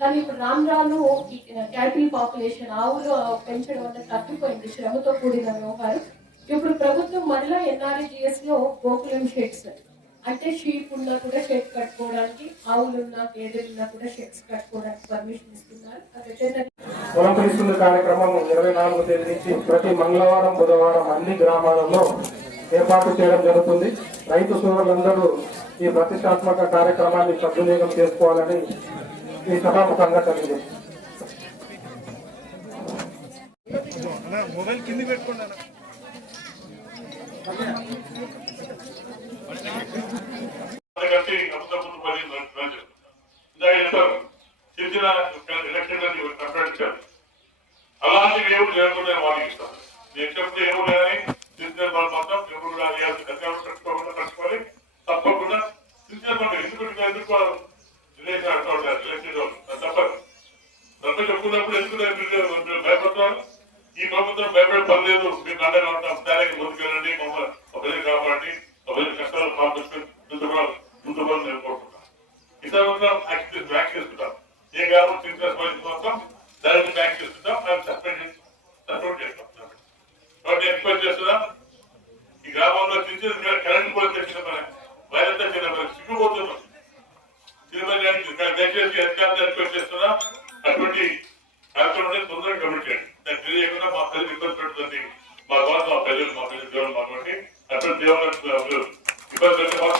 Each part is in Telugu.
కానీ ఇప్పుడు రాను రాను క్యాటిల్ పాపులేషన్ ఆవులు పెంచడం వల్ల తగ్గిపోయింది, శ్రమతో కూడిన వ్యవహారం. ఇప్పుడు ప్రభుత్వం మళ్ళీ ఎన్ఆర్జిఎస్ లో గోకులం షెడ్స్, అంటే షీప్ ఉన్నా కూడా షెడ్ కట్టుకోవడానికి, ఆవులున్నా గేదెలున్నా కూడా షెడ్స్ కట్టుకోవడానికి పర్మిషన్ ఇస్తున్నారు. పొలం తీసుకున్న కార్యక్రమం 24వ తేదీ నుంచి ప్రతి మంగళవారం బుధవారం అన్ని గ్రామాలలో ఏర్పాటు చేయడం జరుగుతుంది. రైతు సోదరులందరూ ఈ ప్రతిష్టాత్మక కార్యక్రమాన్ని సద్వినియోగం చేసుకోవాలని ఈ సభాముఖంగా తెలియజేస్తుంది. మొబైల్ కింద పెట్టుకోండి. అలాంటివి ఏమి లేకుండా వాళ్ళకి ఇస్తాం. నేను చెప్తే ఏమో లేదని సిన్సియర్ వాళ్ళు మాత్రం ఎవరు కూడా కట్టుకోకుండా కట్టుకోవాలి. తప్పకుండా సిన్సియర్ పంట ఎందుకు రిలేషన్ అంటారు తప్పదు. తప్ప చెప్పుకున్నప్పుడు ఎందుకు భయపడతారు. ఈ ప్రభుత్వం భయపడే పని లేదు. మీకు అండగా ఉంటాం. దానికి ముందుకెళ్ళండి, మమ్మల్ని ఒకరి కాపాడి ఒకరి కష్టాలు పంపించుకొని ముందు నేను కోరుకుంటాం. ఇతర బ్యాక్ చేసుకుంటాం. ఏ గ్రామం సిన్సియర్ మాత్రం దానికి బ్యాక్ చేసుకుంటాం. మేము సస్పెండ్ చేస్తాం. కాబట్టి ఎక్స్పెక్ట్ చేస్తున్నాం. ఈ గ్రామంలో కరెంట్ కూడా తెచ్చిన వైరంతా చిన్న సిగ్గుపోతున్నాం. దయచేసి ఎత్కాంత ఎక్స్పెక్ట్ చేస్తున్నా. అటువంటి కార్యక్రమం తొందరగా కమిట్ చేయండి. దాన్ని తెలియకుండా మా ప్రజలు ఇబ్బంది పెడుతుంది. మా ద్వారా మా ప్రజలు దేవుడు మాట్లాడి అటువంటి దేవుడు ఇబ్బంది పెడితే మాకు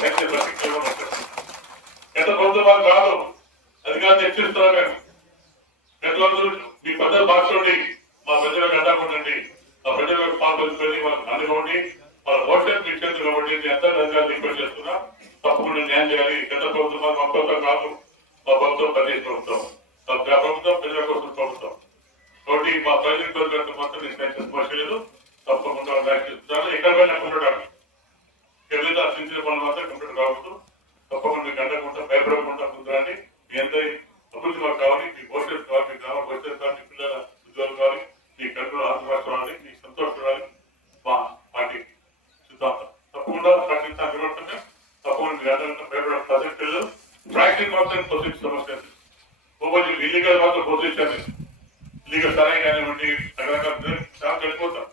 ఎంత ప్రభుత్వం కాదు అధికారులు హెచ్చరిస్తున్నారు. కానీ పెద్దలందరూ మీ పెద్దలు మార్చుకోండి, మా ప్రజలకు అడ్డాకుండండి, మా ప్రజలకు పాల్పంచుకొని వాళ్ళకి అందుకోండి, వాళ్ళ భవిష్యత్తు ఇచ్చేందుకు కాబట్టి ఎంత అధికారులు రిక్వెస్ట్ చేస్తున్నా. తప్పకుండా న్యాయం చేయాలి. పెద్ద ప్రభుత్వం మా ప్రభుత్వం కాదు, మా ప్రభుత్వం ప్రదేశ్ ప్రభుత్వం, మా ప్రభుత్వం ప్రజల కోసం ప్రభుత్వం. కాబట్టి మా ప్రజలకు ఇబ్బంది మాత్రం నేను సమస్య లేదు. తప్పకుండా వ్యాఖ్యలు ఎక్కడ పోయినా ఉండడానికి ఎవరైతే అర్చించిన పనులు మాత్రం కంప్లీట్ కావద్దు. తప్పకుండా మీకు అండకుండా భయపడకుండా ముందురండి. మీ అందరి అభివృద్ధి మాకు కావాలి. మీ భవిష్యత్తు కావాలి, మీ గ్రామ భవిష్యత్తు కావాలి, మీ పిల్లల ఉద్యోగాలు కావాలి, మీ కడుపులో ఆత్మరాష్ట్రం రావాలి, మీ సంతోషం రావాలి. మా పార్టీ సిద్ధాంతం తప్పకుండా ప్రకటించాలి. తప్పకుండా మీ అందరికీ భయపడే ప్రాజెక్టులు ప్రాక్టికల్ మాత్రం ప్రోత్సహించే సమస్య. ఇల్లీగల్ మాత్రం ప్రోత్సహించాలి. ఇల్లీగల్ సహాయం కానివ్వండి, రకరకాల చాలా వెళ్ళిపోతాం.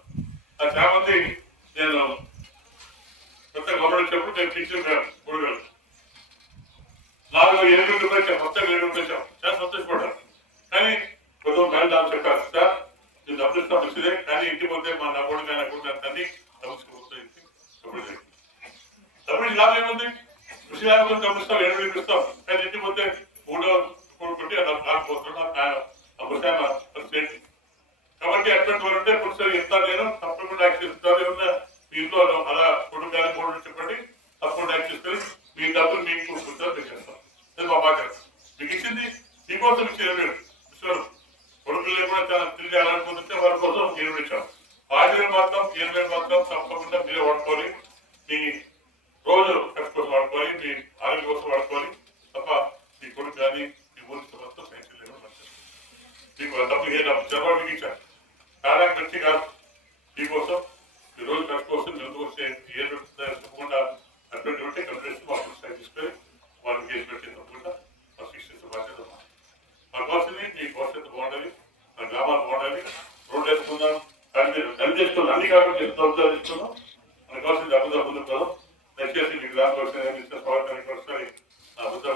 అది చాలా మంది నేను కొత్త గవర్నమెంట్ చెప్పు నేను టీచర్ కూడగలను 4-8 రూపాయలు మొత్తం 7 రూపాయలు చాలా సంతోషపడ్డాను. కానీ కొంచెం కానీ నాకు చెప్పారు సార్ నేను డబ్బులు ఇస్తాం మంచిదే, కానీ ఇంటికి పోతే మా నా కూడా కానీ అన్ని డబ్బులు డబ్బులు లాభం ఏముంది? కృషి లాభం డబ్బులు ఇస్తాం, 7 రూపాయలు ఇస్తాం. కానీ ఇంటికి పోతే 3వ కొడుకుంటే రాకపోతున్నాడు. కాబట్టి అటువంటి వాళ్ళు ఉంటే కొంచెం ఇస్తాను, నేను తప్పకుండా యాక్షన్ ఇస్తాను. ఏమన్నా మీ ఇంట్లో అలా కుటుంబాన్ని కూడా చెప్పండి, తప్పకుండా యాక్షన్ ఇస్తారు. మీ డబ్బులు మీకు కూర్చుంటారు, మీకు చేస్తాం. అది మా బాధ్యత. మీకు ఇచ్చింది మీకోసం ఇచ్చేది కొడుకులు కూడా చాలా తిరిగి అలాంటి వారి కోసం 7 ఇచ్చాం. 10 మాత్రం 20 మాత్రం తప్పకుండా మీరే వాడుకోవాలి. మీ రోజు ఖర్చు కోసం వాడుకోవాలి, మీ ఆరోగ్యం కోసం వాడుకోవాలి. తప్ప మీ కొడుకు కానీ మీ ఊరికి మొత్తం సైకిల్ మీకు డబ్బులు ఏ డబ్బు చదవ మీకు ఇచ్చారు. చాలా ఖర్చు కాదు. మీకోసం ఈ రోజు ఖర్చు కోసం ముందుకు వస్తే ఏ తప్పకుండా అటువంటి ఉంటే కంప్లీట్ మాకు తీసుకొని వాళ్ళకి కేసు పెట్టి తప్పకుండా మాకు శిక్షించే బాధ్యత మాకు వస్తుంది. మీ భవిష్యత్తు బాగుండాలి, మా గ్రామాలు బాగుండాలి. రోడ్లు వేసుకుందాం, తల్లి చేసుకుందాం, అన్ని కాకుండా తీసుకుందాం. మనకు వస్తుంది అబుద్ధం కదా. దయచేసి మీ గ్రామ స్వాగతానికి వస్తాయి. అబుద్ధం